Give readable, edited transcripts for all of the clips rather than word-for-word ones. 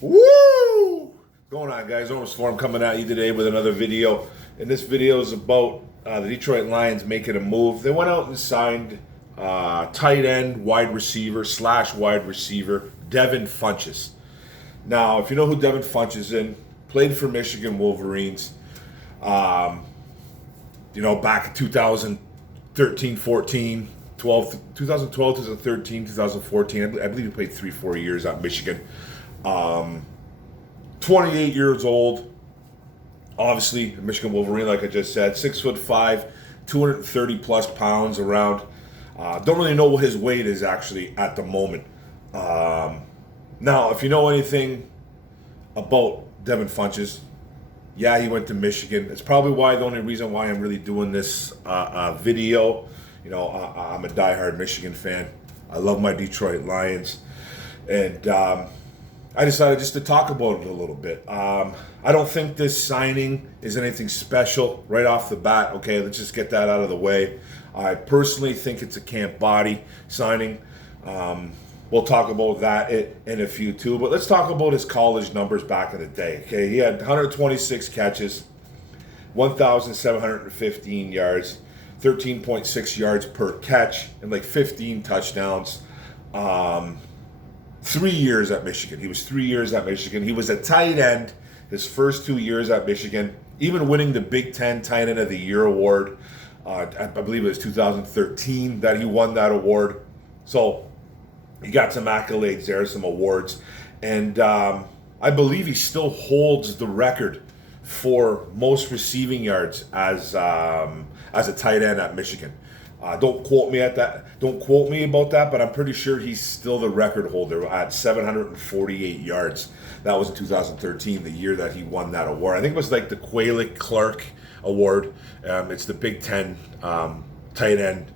Woo! Going on, guys? Almost Form coming at you today with another video. And this video is about the Detroit Lions making a move. They went out and signed tight end, wide receiver / wide receiver DEVIN Funchesss. Now, if you know who DEVIN Funchesss is, played for Michigan Wolverines. Back in 2013, 14, 2012, 2013, 2014. I believe he played 3-4 years at Michigan. 28 years old. Obviously, a Michigan Wolverine, like I just said, 6'5", 230 plus pounds around. Don't really know what his weight is actually at the moment. Now, if you know anything about DEVIN Funchesss, yeah, he went to Michigan. It's probably the only reason why I'm really doing this video. I'm a diehard Michigan fan. I love my Detroit Lions, and I decided just to talk about it a little bit. I don't think this signing is anything special right off the bat. Okay, let's just get that out of the way. I personally think it's a camp body signing. We'll talk about that in a few too, but let's talk about his college numbers back in the day. Okay, he had 126 catches, 1,715 yards, 13.6 yards per catch, and like 15 touchdowns. 3 years at Michigan. He was 3 years at Michigan. He was a tight end his first 2 years at Michigan, even winning the Big Ten Tight End of the Year award. I believe it was 2013 that he won that award. So he got some accolades there, some awards. And I believe he still holds the record for most receiving yards as a tight end at Michigan. Don't quote me at that. Don't quote me about that, but I'm pretty sure he's still the record holder at 748 yards. That was in 2013, the year that he won that award. I think it was like the Clark Award. It's the Big Ten tight end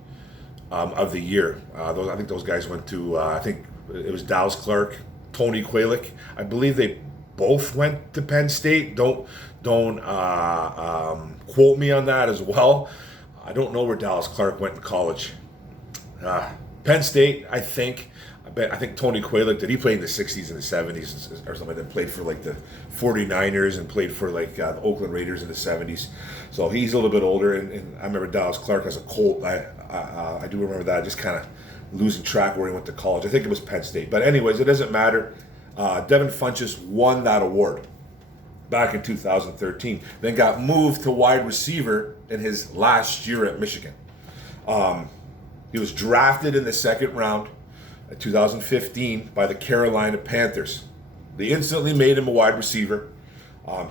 of the year. I think those guys went to. I think it was Dallas Clark, Tony Quaylick. I believe they both went to Penn State. Don't quote me on that as well. I don't know where Dallas Clark went in college. Penn State, I think. I think Tony Quaylick, did he play in the 60s and the 70s or something? Then played for like the 49ers and played for like the Oakland Raiders in the 70s. So he's a little bit older. And I remember Dallas Clark as a Colt. I do remember that. Just kind of losing track where he went to college. I think it was Penn State. But anyways, it doesn't matter. DEVIN Funchesss won that award back in 2013, then got moved to wide receiver in his last year at Michigan. He was drafted in the second round in 2015 by the Carolina Panthers. They instantly made him a wide receiver.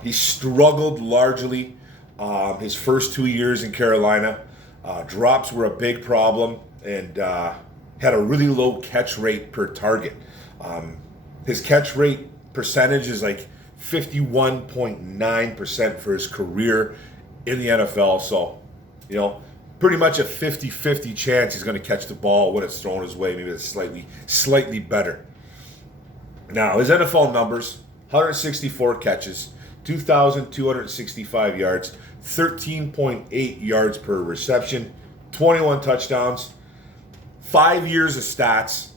He struggled largely his first 2 years in Carolina. Drops were a big problem, and had a really low catch rate per target. His catch rate percentage is like 51.9% for his career in the NFL. So, pretty much a 50-50 chance he's going to catch the ball when it's thrown his way. Maybe it's slightly better. Now, his NFL numbers: 164 catches, 2,265 yards, 13.8 yards per reception, 21 touchdowns, 5 years of stats,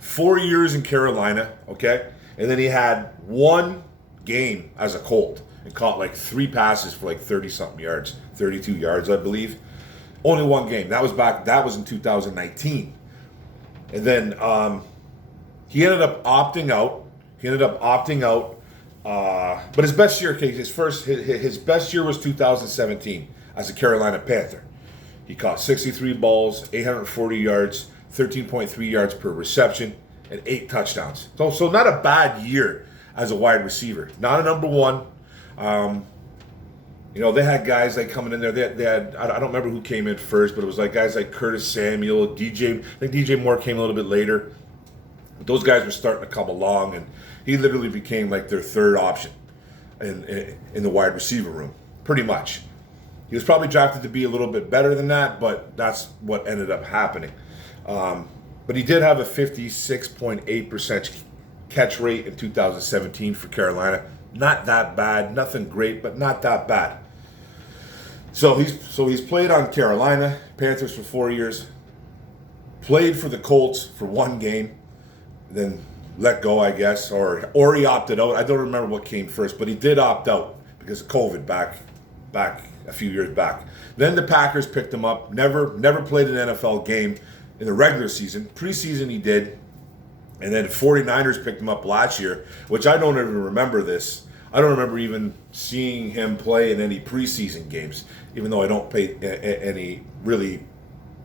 4 years in Carolina, okay? And then he had one game as a Colt and caught like 3 passes for like 30-something yards, 32 yards, I believe. Only one game. That was in 2019. And then he ended up opting out. But his best year, his best year was 2017 as a Carolina Panther. He caught 63 balls, 840 yards, 13.3 yards per reception, and 8 touchdowns. So not a bad year as a wide receiver. Not a number one. They had guys like coming in there. They had I don't remember who came in first, but it was like guys like Curtis Samuel, I think DJ Moore came a little bit later. But those guys were starting to come along, and he literally became like their third option in the wide receiver room, pretty much. He was probably drafted to be a little bit better than that, but that's what ended up happening. But he did have a 56.8% catch rate in 2017 for Carolina. Not that bad, nothing great, but not that bad. So he's played on Carolina Panthers for 4 years, played for the Colts for one game, then let go, I guess, or he opted out. I don't remember what came first, but he did opt out because of COVID back a few years back. Then the Packers picked him up. Never played an NFL game in the regular season. Preseason he did. And then the 49ers picked him up last year, which I don't even remember this. I don't remember even seeing him play in any preseason games, even though I don't pay any really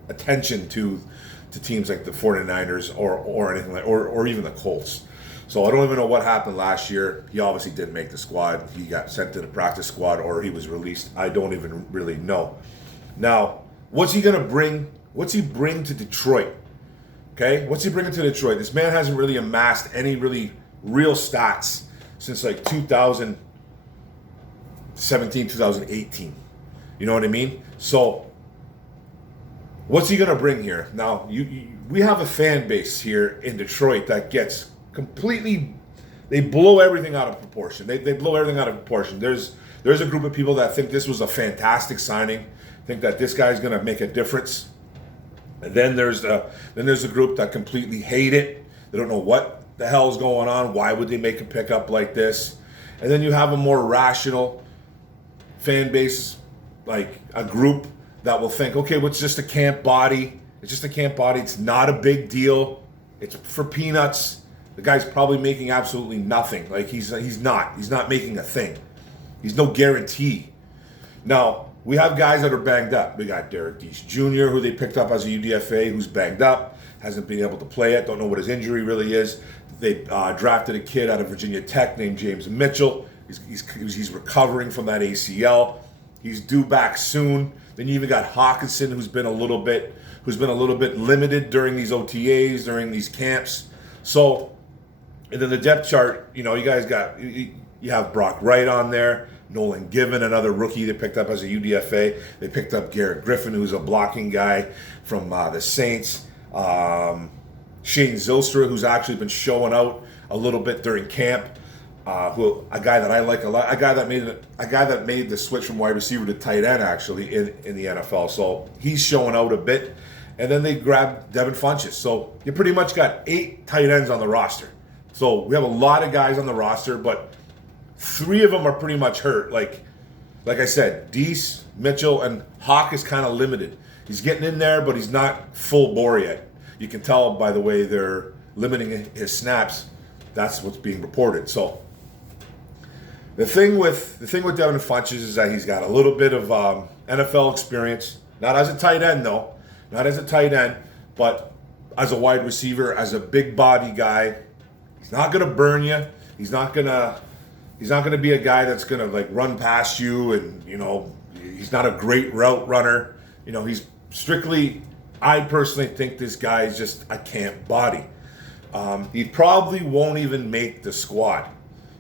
attention to teams like the 49ers or anything like, or even the Colts. So I don't even know what happened last year. He obviously didn't make the squad. He got sent to the practice squad or he was released. I don't even really know. Now, what's he going to bring? What's he bring to Detroit? Okay, what's he bringing to Detroit? This man hasn't really amassed any really real stats since like 2017, 2018. You know what I mean? So, what's he going to bring here? Now, we have a fan base here in Detroit that gets completely, they blow everything out of proportion. They blow everything out of proportion. There's a group of people that think this was a fantastic signing, think that this guy's going to make a difference. And then there's a group that completely hate it. They don't know what the hell is going on. Why would they make a pickup like this? And then you have a more rational fan base, like a group that will think, okay, well, it's just a camp body. It's just a camp body. It's not a big deal. It's for peanuts. The guy's probably making absolutely nothing. Like he's not making a thing. He's no guarantee. Now, we have guys that are banged up. We got Derek Deese Jr., who they picked up as a UDFA, who's banged up, hasn't been able to play yet, don't know what his injury really is. They drafted a kid out of Virginia Tech named James Mitchell. He's recovering from that ACL. He's due back soon. Then you even got Hawkinson, who's been a little bit limited during these OTAs, during these camps. So, and then the depth chart, you guys got, you have Brock Wright on there. Nolan Given, another rookie they picked up as a UDFA. They picked up Garrett Griffin, who's a blocking guy from the Saints. Shane Zylstra, who's actually been showing out a little bit during camp. A guy that I like a lot. A guy that made the switch from wide receiver to tight end actually in the NFL. So he's showing out a bit. And then they grabbed Devin Funchess. So you pretty much got 8 tight ends on the roster. So we have a lot of guys on the roster, but 3 of them are pretty much hurt. Like I said, Deese, Mitchell, and Hawk is kind of limited. He's getting in there, but he's not full bore yet. You can tell by the way they're limiting his snaps. That's what's being reported. So the thing with Devin Funchess is that he's got a little bit of NFL experience. Not as a tight end though. Not as a tight end, but as a wide receiver, as a big body guy. He's not going to burn you. He's not going to be a guy that's going to like run past you and, he's not a great route runner. He's strictly, I personally think this guy is just a camp body. He probably won't even make the squad.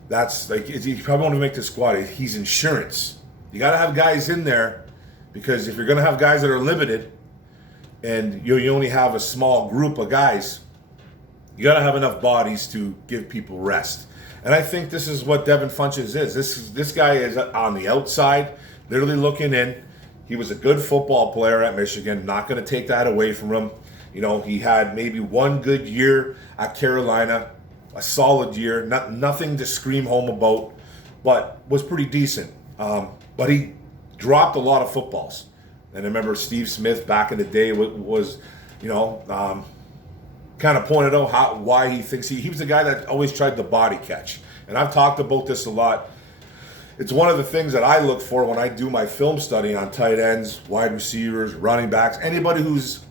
He probably won't even make the squad. He's insurance. You got to have guys in there because if you're going to have guys that are limited and you only have a small group of guys, you got to have enough bodies to give people rest. And I think this is what Devin Funchess is. This guy is on the outside, literally looking in. He was a good football player at Michigan. Not going to take that away from him. He had maybe one good year at Carolina, a solid year, nothing to scream home about, but was pretty decent. But he dropped a lot of footballs. And I remember Steve Smith back in the day was kind of pointed out why he thinks he was the guy that always tried the body catch. And I've talked about this a lot. It's one of the things that I look for when I do my film study on tight ends, wide receivers, running backs, anybody who's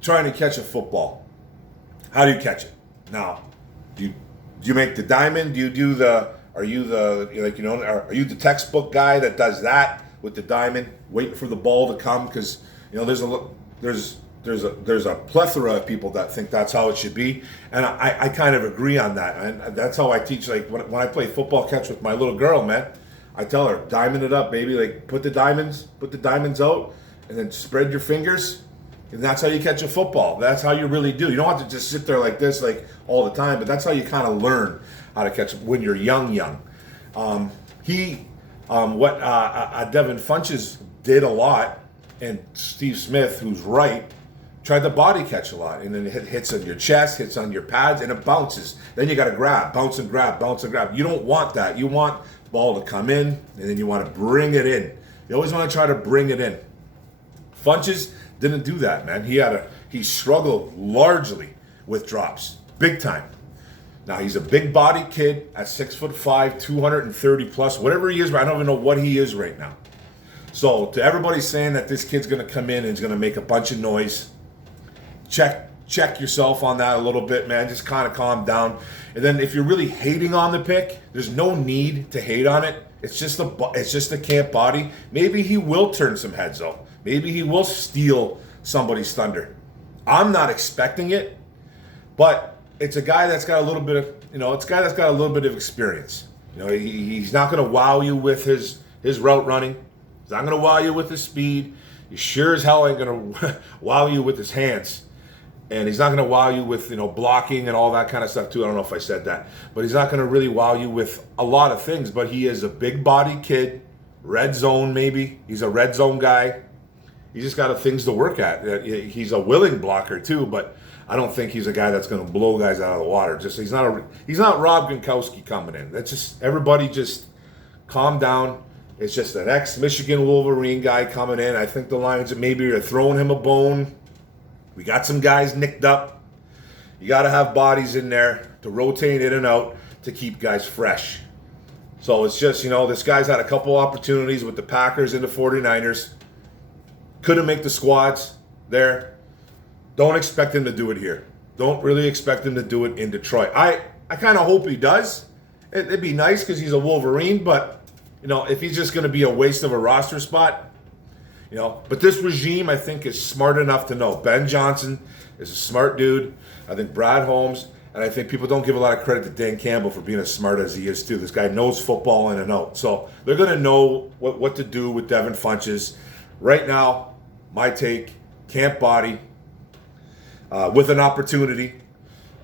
trying to catch a football. How do you catch it? Now, do you make the diamond? Are you the textbook guy that does that with the diamond, waiting for the ball to come? Because there's a plethora of people that think that's how it should be, and I kind of agree on that. And that's how I teach. Like when I play football catch with my little girl, man, I tell her, diamond it up, baby. Like put the diamonds out, and then spread your fingers, and that's how you catch a football. That's how you really do. You don't have to just sit there like this, like all the time. But that's how you kind of learn how to catch when you're young. Devin Funchess did a lot, and Steve Smith, who's right, tried to body catch a lot, and then it hits on your chest, hits on your pads, and it bounces. Then you got to grab, bounce and grab, bounce and grab. You don't want that. You want the ball to come in, and then you want to bring it in. You always want to try to bring it in. Funchess didn't do that, man. He struggled largely with drops, big time. Now he's a big body kid at 6'5", 230 plus, whatever he is. I don't even know what he is right now. So to everybody saying that this kid's going to come in and is going to make a bunch of noise, check yourself on that a little bit, man. Just kind of calm down. And then if you're really hating on the pick, there's no need to hate on it. It's just a camp body. Maybe he will turn some heads though. Maybe he will steal somebody's thunder. I'm not expecting it, but it's a guy that's got a little bit of, it's a guy that's got a little bit of experience. He's not going to wow you with his route running. He's not going to wow you with his speed. He sure as hell ain't going to wow you with his hands. And he's not going to wow you with, blocking and all that kind of stuff too. I don't know if I said that. But he's not going to really wow you with a lot of things. But he is a big body kid. Red zone maybe. He's a red zone guy. He's just got things to work at. He's a willing blocker too, but I don't think he's a guy that's going to blow guys out of the water. He's not Rob Gronkowski coming in. That's just, everybody just calm down. It's just an ex-Michigan Wolverine guy coming in. I think the Lions maybe are throwing him a bone. We got some guys nicked up. You got to have bodies in there to rotate in and out to keep guys fresh. So it's just, this guy's had a couple opportunities with the Packers and the 49ers. Couldn't make the squads there. Don't expect him to do it here. Don't really expect him to do it in Detroit. I kind of hope he does. It'd be nice because he's a Wolverine, but, if he's just going to be a waste of a roster spot, But this regime, I think, is smart enough to know. Ben Johnson is a smart dude. I think Brad Holmes, and I think people don't give a lot of credit to Dan Campbell for being as smart as he is, too. This guy knows football in and out. So they're going to know what to do with Devin Funchess. Right now, my take, camp body, with an opportunity.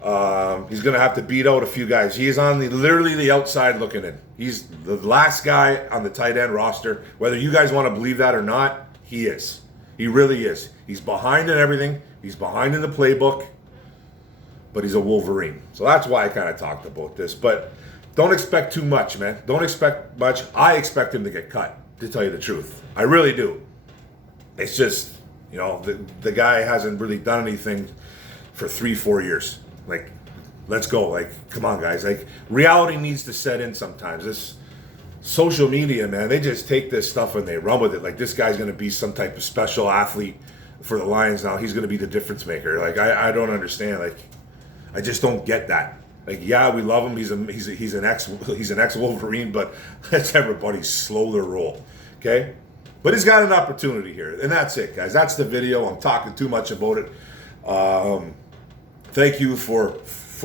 He's going to have to beat out a few guys. He is on literally the outside looking in. He's the last guy on the tight end roster. Whether you guys want to believe that or not, he is. He really is. He's behind in everything. He's behind in the playbook. But he's a Wolverine. So that's why I kind of talked about this. But don't expect too much, man. Don't expect much. I expect him to get cut, to tell you the truth. I really do. It's just, the guy hasn't really done anything for 3-4 years. Like, let's go. Like, come on, guys. Like, reality needs to set in sometimes. This social media, man, they just take this stuff and they run with it. Like, this guy's going to be some type of special athlete for the Lions now. He's going to be the difference maker. Like, I don't understand. Like, I just don't get that. Like, yeah, we love him. He's an ex Wolverine, but let's everybody slow their roll, okay? But he's got an opportunity here, and that's it, guys. That's the video. I'm talking too much about it. Thank you for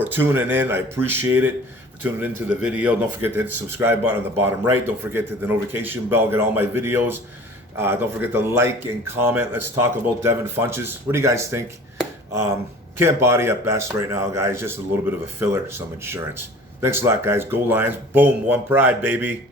tuning in. I appreciate it. For tuning into the video. Don't forget to hit the subscribe button on the bottom right. Don't forget to hit the notification bell. Get all my videos. Don't forget to like and comment. Let's talk about Devin Funchess. What do you guys think? Camp body at best right now, guys. Just a little bit of a filler, some insurance. Thanks a lot, guys. Go Lions. Boom. One pride, baby.